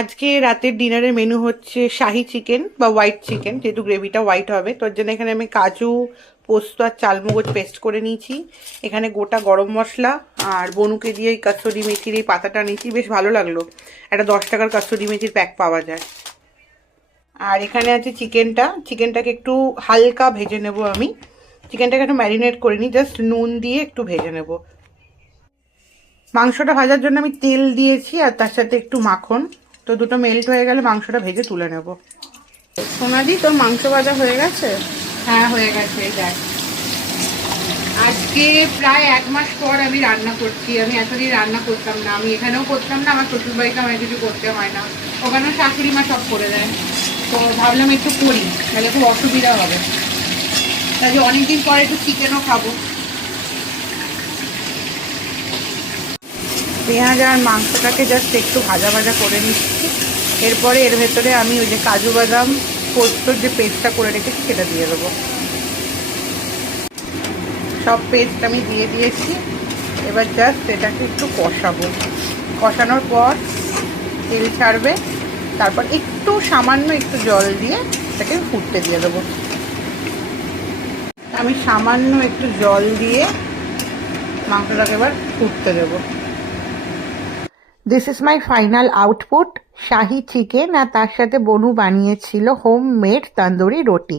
আজকে রাতের ডিনারের মেনু হচ্ছে শাহি চিকেন বা হোয়াইট চিকেন, যেহেতু গ্রেভিটা হোয়াইট হবে। তোর জন্য এখানে আমি কাজু, পোস্ত আর চালমগজ পেস্ট করে নিয়েছি। এখানে গোটা গরম মশলা আর বনুকে দিয়ে এই কাসুরি মেথির এই পাতাটা নিয়েছি, বেশ ভালো লাগলো। একটা 10 টাকার কাসুরি মেথির প্যাক পাওয়া যায়। আর এখানে আছে চিকেনটাকে একটু হালকা ভেজে নেব আমি। চিকেনটাকে একটু ম্যারিনেট করে নিই, জাস্ট নুন দিয়ে একটু ভেজে নেব। মাংসটা ভাজার জন্য আমি তেল দিয়েছি আর তার সাথে একটু মাখন। তো দুটো মেল্ট হয়ে গেলে মাংসটা ভেজে তুলে নেব। সোনাদি, তোর মাংস ভাজা হয়ে গেছে? হ্যাঁ, হয়ে গেছে। দেখ, আজকে প্রায় 1 মাস পর আমি রান্না করছি। আমি এতদিন রান্না করতাম না, আমি এখানেও করতাম না, আমার শ্বশুর বাড়িতে আমার কিছু করতে হয় না, ওখানেও শাশুড়ি মা সব করে দেয়। তো ভাবলাম একটু করি, তাহলে খুব অসুবিধা হবে। তাহলে অনেকদিন পরে একটু চিকেনও খাবো। পেঁয়াজ আর মাংসটাকে জাস্ট একটু ভাজা ভাজা করে নিচ্ছি। এরপরে এর ভেতরে আমি ওই যে কাজু বাদাম পোস্তর যে পেস্টটা করে রেখেছি সেটা দিয়ে দেবো। সব পেস্ট আমি দিয়ে দিয়েছি। এবার জাস্ট এটাকে একটু কষাবো। কষানোর পর তেল ছাড়বে, তারপর একটু সামান্য একটু জল দিয়ে এটাকে ফুটতে দিয়ে দেবো। আমি সামান্য একটু জল দিয়ে মাংসটাকে এবার ফুটতে দেবো। This is my final output, shahi chicken. আর তার সাথে বনু বানিয়েছিল হোম মেড তন্দুরি রুটি।